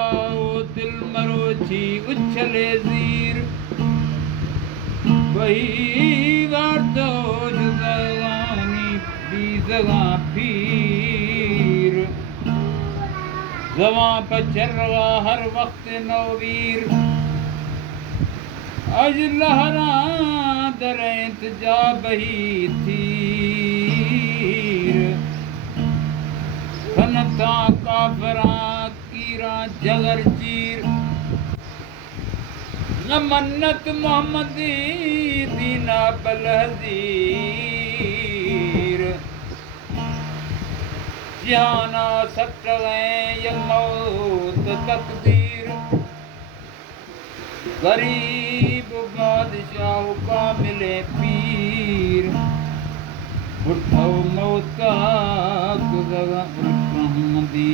जाओ दिल मरोची उछले ज़ीर वही वार्तो जवानी बीजगा पीर जवां पर चल रहा हर वक्त नौवीर अज लहरा दरेंत जा बही थीर खनता काफरा कीरा जगर चीर न मन्नत मोहम्मदी दीना बलहजीर जाना सट गए ये मौत तकदीर गरीब बादशाह का मिले पीर उठो मौता गुजरा उठमदी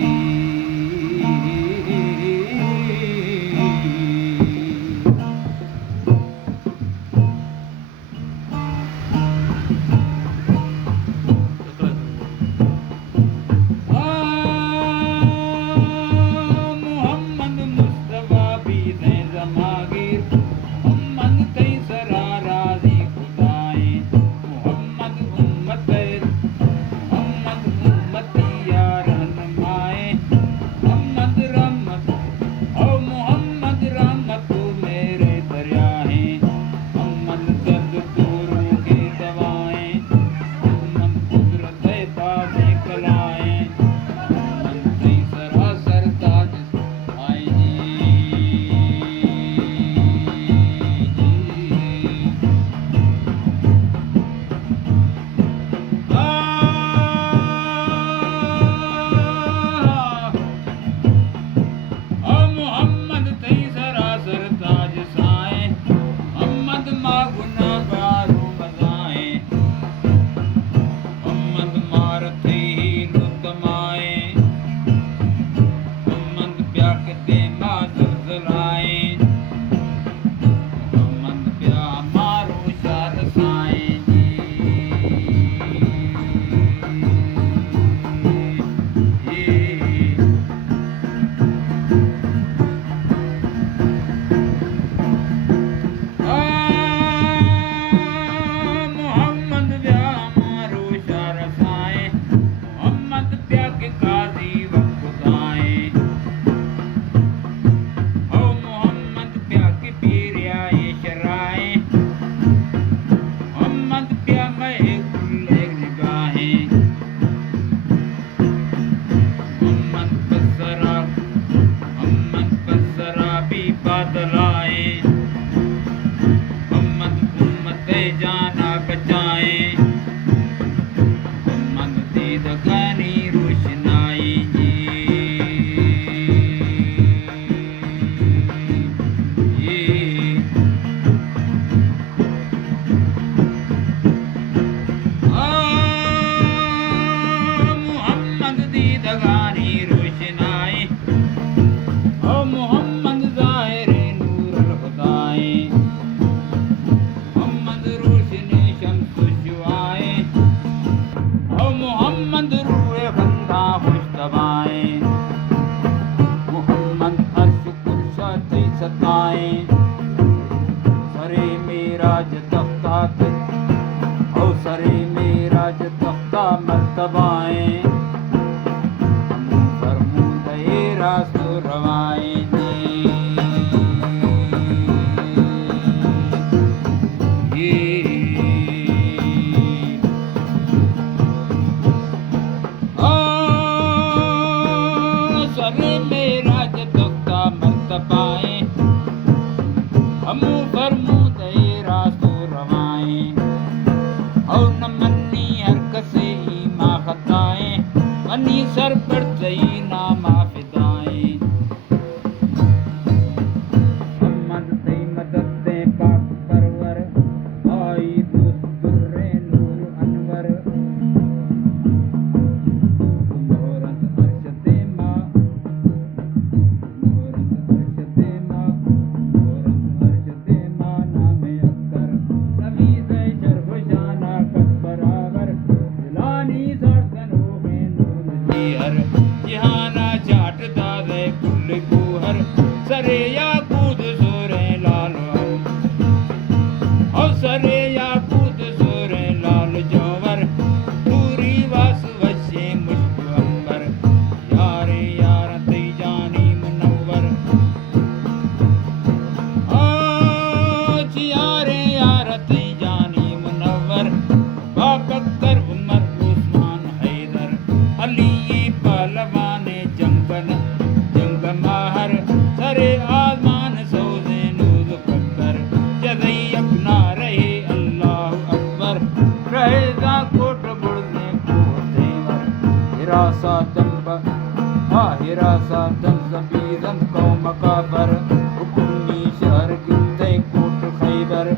बंद को मकाबर हुकुमी शहर गिरते कोट खैबर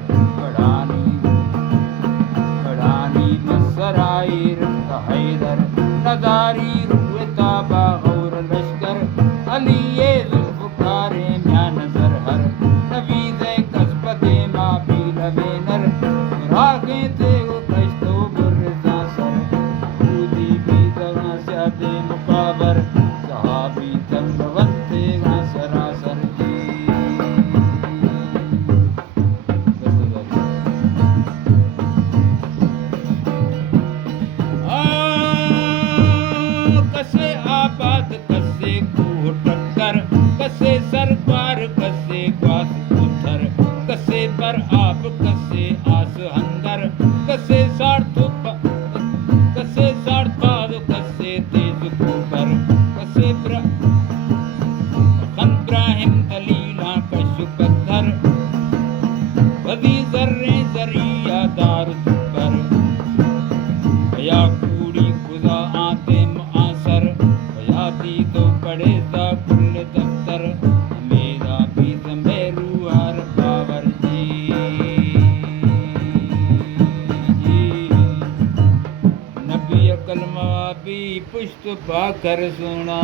बढ़ानी मसराई रफ्त हैदर नदारी रुए ताबा गौर लश्कर अली ये जुल्फकारे म्या नजर हर नवीज़े कसबते मा भी लवेनर रागे ते वो कश्तो बुर्जा सर दूदी भी दगा स्यादे मुकाबर सहाबी तलवंते गा सरासर जी कसे आबाद कसे कूह टक्कर कसे सरकार कसे ग्वास पुथर कसे पर आप कसे आस हंगर कसे साठ बाद कसे तेज कुबर कसे इब्राहिम दलीला कश पत्थर बदी जर्रे जरिया दार पर या कूड़ी खुदा आते मुआसर बयाती तो पड़े दा कुल दफ्तर मेरा भी जमेरू हर बावर जी नबी अकल भी पुष्ट पाकर सुना